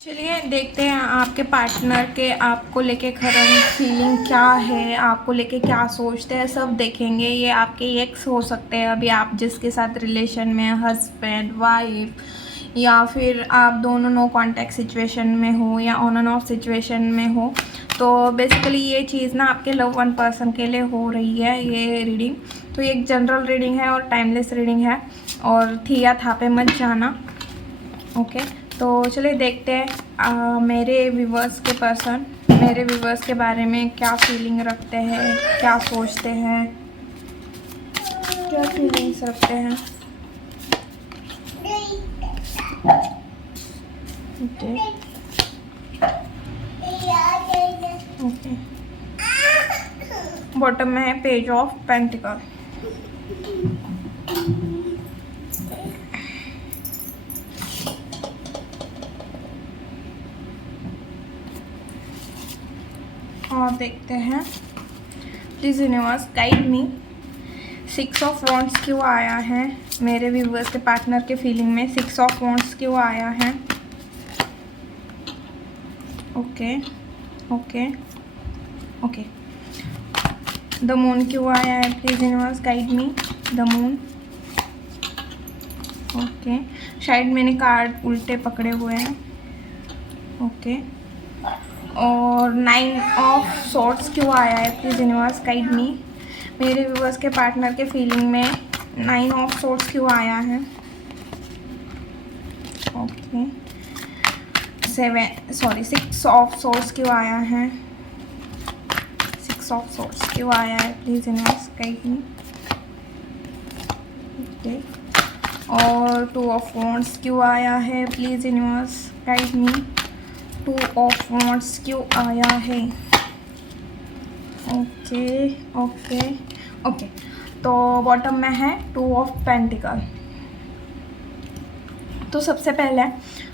चलिए देखते हैं आपके पार्टनर के आपको लेके करंट फीलिंग क्या है, आपको लेके क्या सोचते हैं, सब देखेंगे। ये आपके एक्स हो सकते हैं, अभी आप जिसके साथ रिलेशन में, हस्बैंड वाइफ, या फिर आप दोनों नो कांटेक्ट सिचुएशन में हो या ऑन एंड ऑफ सिचुएशन में हो। तो बेसिकली ये चीज़ ना आपके लव वन पर्सन के लिए हो रही है ये रीडिंग। तो ये एक जनरल रीडिंग है और टाइमलेस रीडिंग है, और थी या था पे मत जाना। ओके, तो चलिए देखते हैं मेरे व्यूवर्स के पर्सन मेरे व्यूवर्स के बारे में क्या फीलिंग रखते हैं, क्या सोचते हैं, क्या फीलिंग्स रखते हैं। ओके ओके, बॉटम में है पेज ऑफ पेंटिकल। और देखते हैं, please universe guide me. 6 of wands क्यों आया है मेरे व्यूवर्स के पार्टनर के फीलिंग में? 6 ऑफ वॉन्ड्स क्यों आया है? Okay okay okay, the moon क्यों आया है? Please universe guide me, the moon. Okay, शायद मैंने कार्ड उल्टे पकड़े हुए हैं। ओके, और 9 ऑफ सॉर्ड्स क्यों आया है? प्लीज़ यूनिवर्स गाइड मी, मेरे व्यूवर्स के पार्टनर के फीलिंग में 9 ऑफ सॉर्ड्स क्यों आया है? ओके, 6 ऑफ सॉर्ड्स क्यों आया है? 6 ऑफ सॉर्ड्स क्यों आया है? Please universe guide me. Okay, और 2 ऑफ वॉन्ड्स क्यों आया है? Please universe guide me, 2 of wands क्यों आया है? ओके ओके ओके, तो बॉटम में है 2 ऑफ पेंटिकल। तो सबसे पहले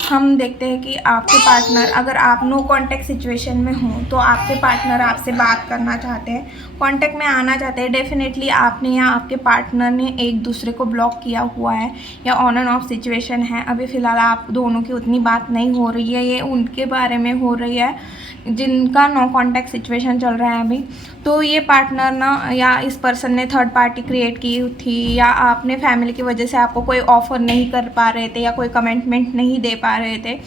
हम देखते हैं कि आपके पार्टनर, अगर आप नो कांटेक्ट सिचुएशन में हो तो आपके पार्टनर आपसे बात करना चाहते हैं, कांटेक्ट में आना चाहते हैं। डेफिनेटली आपने या आपके पार्टनर ने एक दूसरे को ब्लॉक किया हुआ है या ऑन एंड ऑफ सिचुएशन है। अभी फ़िलहाल आप दोनों की उतनी बात नहीं हो रही है, ये उनके बारे में हो रही है जिनका नो कांटेक्ट सिचुएशन चल रहा है अभी। तो ये पार्टनर ना, या इस पर्सन ने थर्ड पार्टी क्रिएट की थी, या आपने फैमिली की वजह से आपको कोई ऑफ़र नहीं कर पा रहे थे या कोई कमिटमेंट नहीं दे पा रहे थे।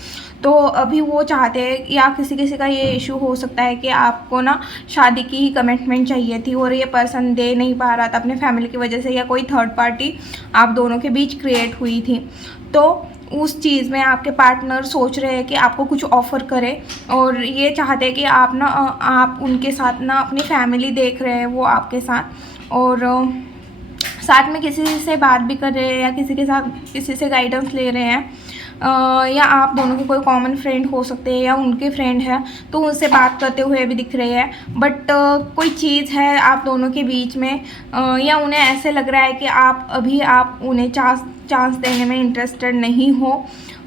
तो अभी वो चाहते हैं, या किसी किसी का ये इशू हो सकता है कि आपको ना शादी की ही कमिटमेंट चाहिए थी और ये पर्सन दे नहीं पा रहा था अपने फैमिली की वजह से, या कोई थर्ड पार्टी आप दोनों के बीच क्रिएट हुई थी। तो उस चीज़ में आपके पार्टनर सोच रहे हैं कि आपको कुछ ऑफ़र करे, और ये चाहते हैं कि आप ना आप उनके साथ ना अपनी फैमिली देख रहे हैं, वो आपके साथ, और साथ में किसी से बात भी कर रहे हैं या किसी के साथ किसी से गाइडेंस ले रहे हैं, या आप दोनों के कोई कॉमन फ्रेंड हो सकते हैं या उनके फ्रेंड है तो उनसे बात करते हुए भी दिख रहे हैं। बट कोई चीज़ है आप दोनों के बीच में, या उन्हें ऐसे लग रहा है कि आप उन्हें चांस देने में इंटरेस्टेड नहीं हो।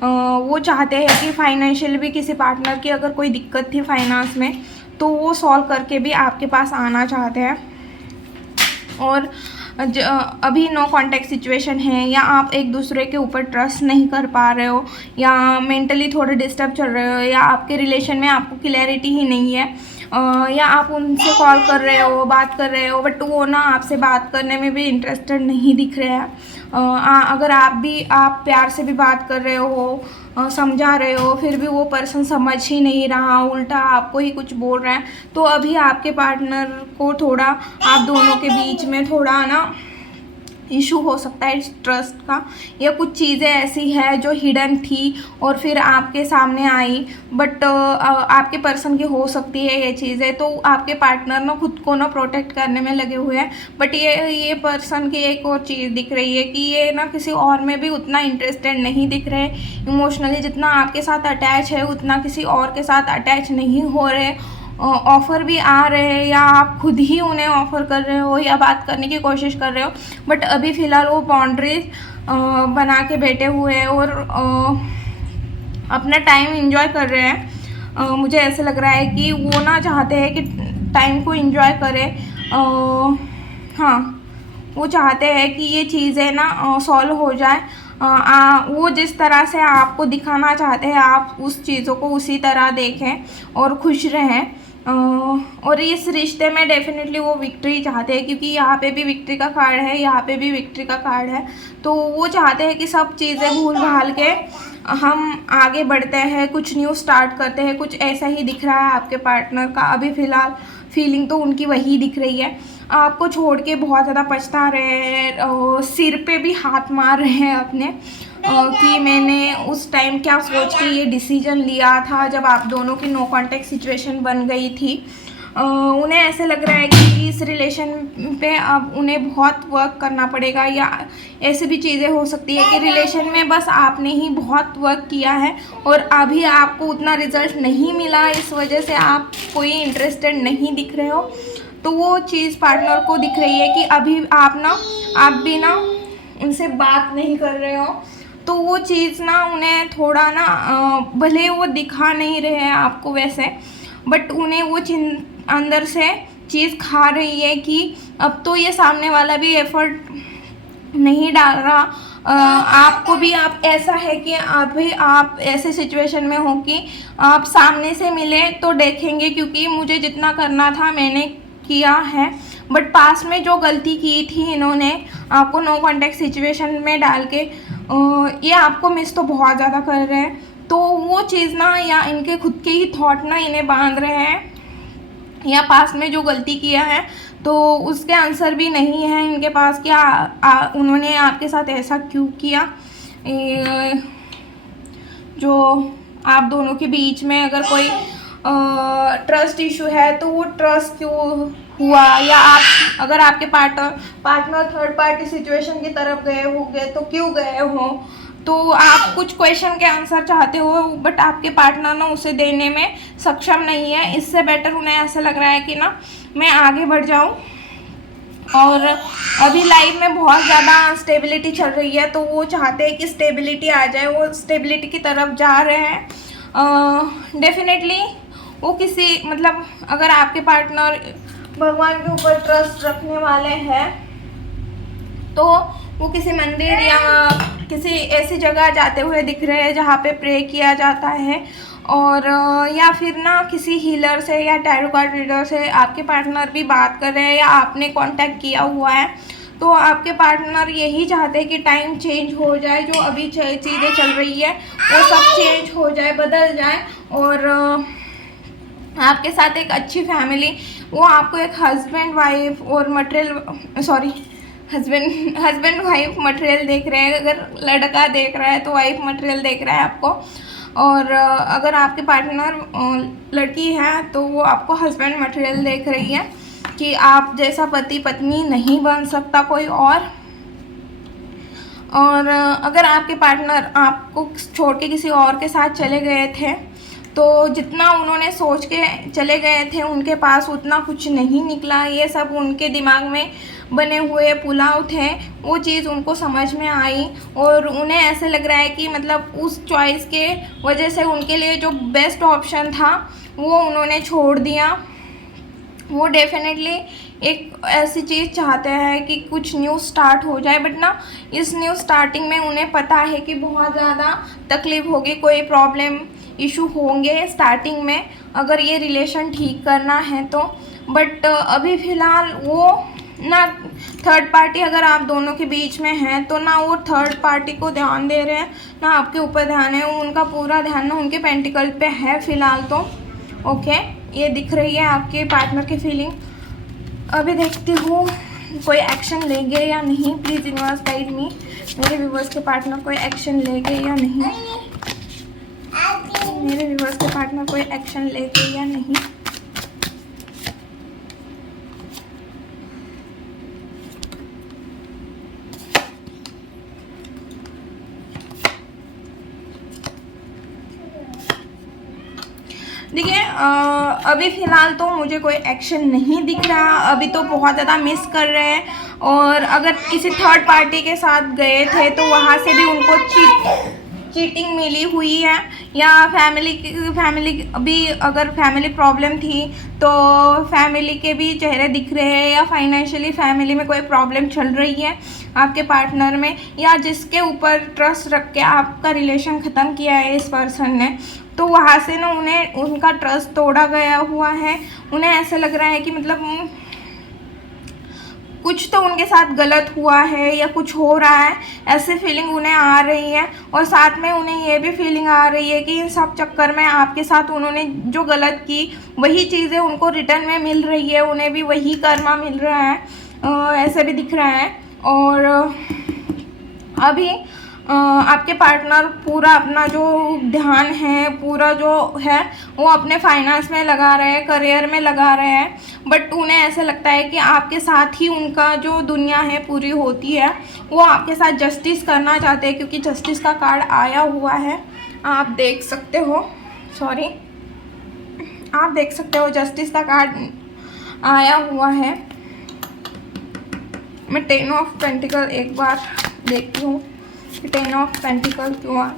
वो चाहते हैं कि फाइनेंशियल भी किसी पार्टनर की अगर कोई दिक्कत थी फाइनेंस में तो वो सॉल्व करके भी आपके पास आना चाहते हैं। और अभी नो कांटेक्ट सिचुएशन है, या आप एक दूसरे के ऊपर ट्रस्ट नहीं कर पा रहे हो, या मेंटली थोड़े डिस्टर्ब चल रहे हो, या आपके रिलेशन में आपको क्लैरिटी ही नहीं है, या आप उनसे कॉल कर रहे हो, बात कर रहे हो, बट वो ना आपसे बात करने में भी इंटरेस्टेड नहीं दिख रहे हैं। अगर आप प्यार से भी बात कर रहे हो, समझा रहे हो, फिर भी वो पर्सन समझ ही नहीं रहा, उल्टा आपको ही कुछ बोल रहा है। तो अभी आपके पार्टनर को थोड़ा आप दोनों के बीच में थोड़ा ना इशू हो सकता है ट्रस्ट का, या कुछ चीज़ें ऐसी है जो हिडन थी और फिर आपके सामने आई, बट आपके पर्सन की हो सकती है ये चीज़ें। तो आपके पार्टनर ना खुद को ना प्रोटेक्ट करने में लगे हुए हैं, बट ये पर्सन की एक और चीज़ दिख रही है कि ये ना किसी और में भी उतना इंटरेस्टेड नहीं दिख रहे इमोशनली, जितना आपके साथ अटैच है उतना किसी और के साथ अटैच नहीं हो रहे। ऑफ़र भी आ रहे हैं, या आप खुद ही उन्हें ऑफ़र कर रहे हो या बात करने की कोशिश कर रहे हो, बट अभी फ़िलहाल वो बाउंड्रीज बना के बैठे हुए हैं और अपना टाइम एंजॉय कर रहे हैं। मुझे ऐसे लग रहा है कि वो ना चाहते हैं कि टाइम को एंजॉय करें। हाँ, वो चाहते हैं कि ये चीज़ें ना सॉल्व हो जाए, वो जिस तरह से आपको दिखाना चाहते हैं आप उस चीज़ों को उसी तरह देखें और खुश रहें। और इस रिश्ते में डेफिनेटली वो विक्ट्री चाहते हैं, क्योंकि यहाँ पे भी विक्ट्री का कार्ड है, यहाँ पे भी विक्ट्री का कार्ड है। तो वो चाहते हैं कि सब चीज़ें भूल भाल के हम आगे बढ़ते हैं, कुछ न्यू स्टार्ट करते हैं। कुछ ऐसा ही दिख रहा है आपके पार्टनर का अभी फ़िलहाल, फीलिंग तो उनकी वही दिख रही है। आपको छोड़ के बहुत ज़्यादा पछता रहे हैं, सिर पे भी हाथ मार रहे हैं अपने कि मैंने उस टाइम क्या सोच के ये डिसीजन लिया था जब आप दोनों की नो कॉन्टैक्ट सिचुएशन बन गई थी। उन्हें ऐसे लग रहा है कि इस रिलेशन पे अब उन्हें बहुत वर्क करना पड़ेगा, या ऐसी भी चीज़ें हो सकती है कि रिलेशन में बस आपने ही बहुत वर्क किया है और अभी आपको उतना रिजल्ट नहीं मिला, इस वजह से आप कोई इंटरेस्टेड नहीं दिख रहे हो। तो वो चीज़ पार्टनर को दिख रही है कि अभी आप भी ना उनसे बात नहीं कर रहे हो। तो वो चीज़ ना उन्हें थोड़ा ना भले वो दिखा नहीं रहे हैं आपको वैसे, बट उन्हें वो अंदर से चीज़ खा रही है कि अब तो ये सामने वाला भी एफर्ट नहीं डाल रहा। आपको भी आप ऐसा है कि अभी आप ऐसे सिचुएशन में हो कि आप सामने से मिले तो देखेंगे, क्योंकि मुझे जितना करना था मैंने किया है, बट पास में जो गलती की थी इन्होंने आपको नो कॉन्टैक्ट सिचुएशन में डाल के ये आपको मिस तो बहुत ज़्यादा कर रहे हैं। तो वो चीज़ ना, या इनके खुद के ही थॉट ना इन्हें बांध रहे हैं, या पास में जो गलती किया है तो उसके आंसर भी नहीं है इनके पास कि उन्होंने आपके साथ ऐसा क्यों किया। जो आप दोनों के बीच में अगर कोई ट्रस्ट इशू है तो वो ट्रस्ट क्यों हुआ, या अगर आपके पार्टनर थर्ड पार्टी सिचुएशन की तरफ गए होंगे तो क्यों गए हो। तो आप कुछ क्वेश्चन के आंसर चाहते हो, बट आपके पार्टनर ना उसे देने में सक्षम नहीं है। इससे बेटर उन्हें ऐसा लग रहा है कि ना मैं आगे बढ़ जाऊं, और अभी लाइफ में बहुत ज़्यादा अनस्टेबिलिटी चल रही है, तो वो चाहते हैं कि स्टेबिलिटी आ जाए, वो स्टेबिलिटी की तरफ जा रहे हैं। डेफिनेटली वो किसी मतलब अगर आपके पार्टनर भगवान के ऊपर ट्रस्ट रखने वाले हैं तो वो किसी मंदिर या किसी ऐसी जगह जाते हुए दिख रहे हैं जहाँ पे प्रे किया जाता है, और या फिर ना किसी हीलर से या टैरो कार्ड रीडर से आपके पार्टनर भी बात कर रहे हैं, या आपने कांटेक्ट किया हुआ है। तो आपके पार्टनर यही चाहते हैं कि टाइम चेंज हो जाए, जो अभी चीज़ें चल रही है वो सब चेंज हो जाए, बदल जाए, और आपके साथ एक अच्छी फैमिली, वो आपको एक हस्बैंड वाइफ और हस्बैंड वाइफ मटेरियल देख रहे हैं। अगर लड़का देख रहा है तो वाइफ मटेरियल देख रहा है आपको, और अगर आपके पार्टनर लड़की है तो वो आपको हस्बैंड मटेरियल देख रही है कि आप जैसा पति पत्नी नहीं बन सकता कोई और अगर आपके पार्टनर आपको छोड़ के किसी और के साथ चले गए थे तो जितना उन्होंने सोच के चले गए थे उनके पास उतना कुछ नहीं निकला। ये सब उनके दिमाग में बने हुए पुलाव थे, वो चीज़ उनको समझ में आई और उन्हें ऐसे लग रहा है कि मतलब उस चॉइस के वजह से उनके लिए जो बेस्ट ऑप्शन था वो उन्होंने छोड़ दिया। वो डेफिनेटली एक ऐसी चीज़ चाहते हैं कि कुछ न्यू स्टार्ट हो जाए, बट ना इस न्यू स्टार्टिंग में उन्हें पता है कि बहुत ज़्यादा तकलीफ़ होगी, कोई प्रॉब्लम इशू होंगे स्टार्टिंग में अगर ये रिलेशन ठीक करना है तो। बट अभी फ़िलहाल वो ना थर्ड पार्टी अगर आप दोनों के बीच में हैं तो ना वो थर्ड पार्टी को ध्यान दे रहे हैं ना आपके ऊपर ध्यान है, उनका पूरा ध्यान ना उनके पेंटिकल पे है फ़िलहाल तो। ओके, ये दिख रही है आपके पार्टनर की फीलिंग। अभी देखती हूँ कोई एक्शन लेंगे या नहीं। प्लीज़ यूनिवर्स गाइड मी, मेरे व्यूवर्स के पार्टनर कोई एक्शन लेंगे या नहीं, मेरे व्यूवर्स के पार्टनर कोई एक्शन लेंगे या नहीं। देखिए अभी फ़िलहाल तो मुझे कोई एक्शन नहीं दिख रहा, अभी तो बहुत ज़्यादा मिस कर रहे हैं। और अगर किसी थर्ड पार्टी के साथ गए थे तो वहाँ से भी उनको चीटिंग मिली हुई है, या फैमिली भी अगर फैमिली प्रॉब्लम थी तो फैमिली के भी चेहरे दिख रहे हैं, या फाइनेंशियली फैमिली में कोई प्रॉब्लम चल रही है आपके पार्टनर में, या जिसके ऊपर ट्रस्ट रख के आपका रिलेशन ख़त्म किया है इस पर्सन ने, तो वहाँ से ना उन्हें उनका ट्रस्ट तोड़ा गया हुआ है। उन्हें ऐसा लग रहा है कि मतलब कुछ तो उनके साथ गलत हुआ है या कुछ हो रहा है, ऐसी फीलिंग उन्हें आ रही है। और साथ में उन्हें ये भी फीलिंग आ रही है कि इन सब चक्कर में आपके साथ उन्होंने जो गलत की वही चीज़ें उनको रिटर्न में मिल रही है, उन्हें भी वही कर्मा मिल रहा है, ऐसे भी दिख रहा है। और अभी आपके पार्टनर पूरा अपना जो ध्यान है, पूरा जो है वो अपने फाइनेंस में लगा रहे हैं, करियर में लगा रहे हैं, बट उन्हें ऐसा लगता है कि आपके साथ ही उनका जो दुनिया है पूरी होती है। वो आपके साथ जस्टिस करना चाहते हैं, क्योंकि जस्टिस का कार्ड आया हुआ है, आप देख सकते हो, आप देख सकते हो जस्टिस का कार्ड आया हुआ है। मैं 10 ऑफ पेंटिकल एक बार देखती हूँ, 10 ऑफ पेंटिकल क्यों आ,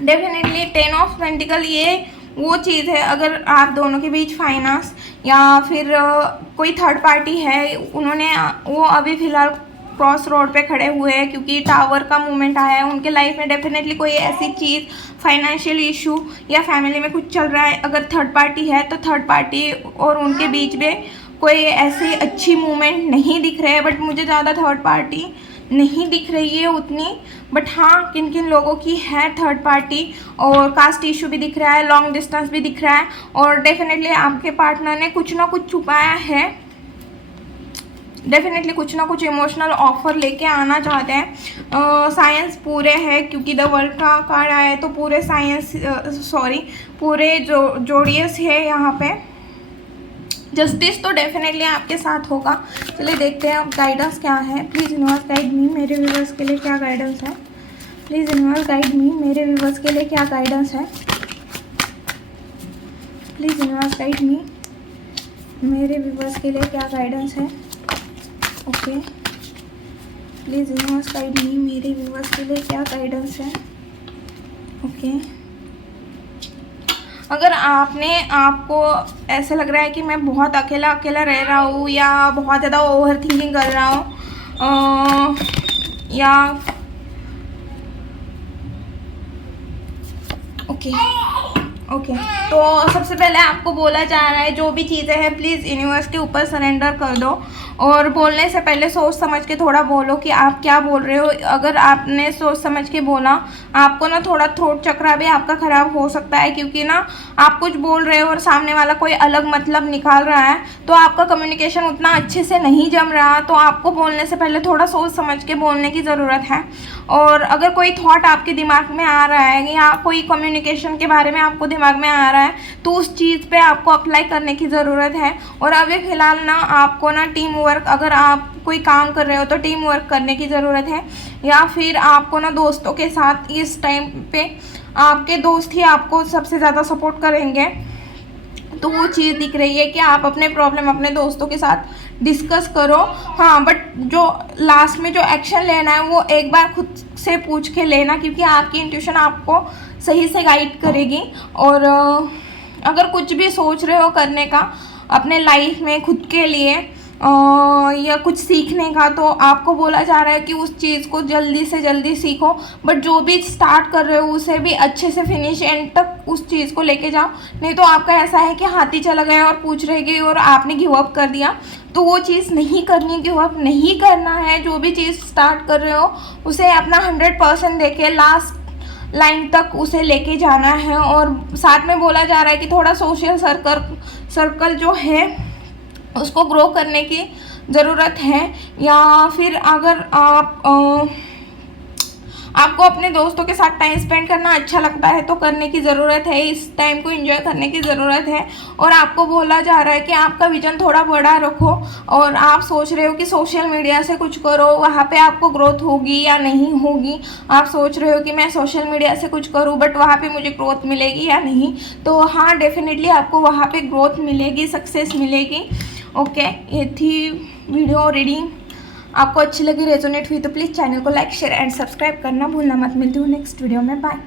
डेफिनेटली 10 ऑफ पेंटिकल ये वो चीज़ है, अगर आप दोनों के बीच फाइनेंस या फिर कोई थर्ड पार्टी है, वो अभी फ़िलहाल क्रॉस रोड पे खड़े हुए हैं, क्योंकि टावर का मूवमेंट आया है उनके लाइफ में। डेफिनेटली कोई ऐसी चीज़, फाइनेंशियल इशू या फैमिली में कुछ चल रहा है। अगर थर्ड पार्टी है तो थर्ड पार्टी और उनके बीच में कोई ऐसी अच्छी मूवमेंट नहीं दिख रहे है, बट मुझे ज़्यादा थर्ड पार्टी नहीं दिख रही है उतनी, बट हाँ किन किन लोगों की है थर्ड पार्टी। और कास्ट इशू भी दिख रहा है, लॉन्ग डिस्टेंस भी दिख रहा है, और डेफिनेटली आपके पार्टनर ने कुछ ना कुछ छुपाया है, डेफिनेटली कुछ ना कुछ इमोशनल ऑफर लेके आना चाहते हैं। साइंस पूरे है, क्योंकि द वर्ल्ड का कार्ड आया है, तो पूरे साइंस पूरे जोड़ियस है यहाँ पे। जस्टिस तो डेफिनेटली आपके साथ होगा। चलिए देखते हैं अब गाइडेंस क्या है। प्लीज़ यूनिवर्स गाइड मी, मेरे व्यूअर्स के लिए क्या गाइडेंस है। प्लीज़ यूनिवर्स गाइड मी, मेरे व्यूअर्स के लिए क्या गाइडेंस है। प्लीज़ यूनिवर्स गाइड मी, मेरे व्यूअर्स के लिए क्या गाइडेंस है। Okay, please universe guide me, मेरे व्यूअर्स के लिए क्या गाइडेंस है। ओके, अगर आपको ऐसा लग रहा है कि मैं बहुत अकेला रह रहा हूँ, या बहुत ज़्यादा ओवर थिंकिंग कर रहा हूँ, या ओके, तो सबसे पहले आपको बोला जा रहा है जो भी चीज़ें हैं प्लीज़ यूनिवर्स के ऊपर सरेंडर कर दो, और बोलने से पहले सोच समझ के थोड़ा बोलो कि आप क्या बोल रहे हो। अगर आपने सोच समझ के बोला, आपको ना थोड़ा थ्रोट चक्रा भी आपका ख़राब हो सकता है, क्योंकि ना आप कुछ बोल रहे हो और सामने वाला कोई अलग मतलब निकाल रहा है, तो आपका कम्युनिकेशन उतना अच्छे से नहीं जम रहा। तो आपको बोलने से पहले थोड़ा सोच समझ के बोलने की ज़रूरत है। और अगर कोई थॉट आपके दिमाग में आ रहा है, या कोई कम्युनिकेशन के बारे में आपको दिमाग में आ रहा है, तो उस चीज़ पे आपको अप्लाई करने की ज़रूरत है। और अभी फ़िलहाल ना आपको ना टीम वर्क, अगर आप कोई काम कर रहे हो तो टीम वर्क करने की ज़रूरत है, या फिर आपको ना दोस्तों के साथ इस टाइम पे आपके दोस्त ही आपको सबसे ज़्यादा सपोर्ट करेंगे। तो वो चीज़ दिख रही है कि आप अपने प्रॉब्लम अपने दोस्तों के साथ डिस्कस करो। हाँ, बट जो लास्ट में जो एक्शन लेना है वो एक बार खुद से पूछ के लेना, क्योंकि आपकी इंट्यूशन आपको सही से गाइड करेगी। और अगर कुछ भी सोच रहे हो करने का अपने लाइफ में खुद के लिए, या कुछ सीखने का, तो आपको बोला जा रहा है कि उस चीज़ को जल्दी से जल्दी सीखो। बट जो भी स्टार्ट कर रहे हो उसे भी अच्छे से फिनिश एंड तक उस चीज़ को लेके जाओ, नहीं तो आपका ऐसा है कि हाथी चला गया और पूछ रह गई और आपने गिव अप कर दिया। तो वो चीज़ नहीं करनी, गिव अप नहीं करना है। जो भी चीज़ स्टार्ट कर रहे हो उसे अपना 100% देके लास्ट लाइन तक उसे लेके जाना है। और साथ में बोला जा रहा है कि थोड़ा सोशल सर्कल जो है उसको ग्रो करने की ज़रूरत है। या फिर अगर आपको अपने दोस्तों के साथ टाइम स्पेंड करना अच्छा लगता है तो करने की ज़रूरत है, इस टाइम को एंजॉय करने की ज़रूरत है। और आपको बोला जा रहा है कि आपका विजन थोड़ा बड़ा रखो, और आप सोच रहे हो कि सोशल मीडिया से कुछ करो, वहाँ पे आपको ग्रोथ होगी या नहीं होगी। आप सोच रहे हो कि मैं सोशल मीडिया से कुछ करूँ बट वहाँ पे मुझे ग्रोथ मिलेगी या नहीं, तो हाँ डेफिनेटली आपको वहाँ पे ग्रोथ मिलेगी, सक्सेस मिलेगी। ओके, ये थी वीडियो रीडिंग। आपको अच्छी लगी, रेजोनेट हुई तो प्लीज़ चैनल को लाइक शेयर एंड सब्सक्राइब करना भूलना मत। मिलती हूँ नेक्स्ट वीडियो में, बाय।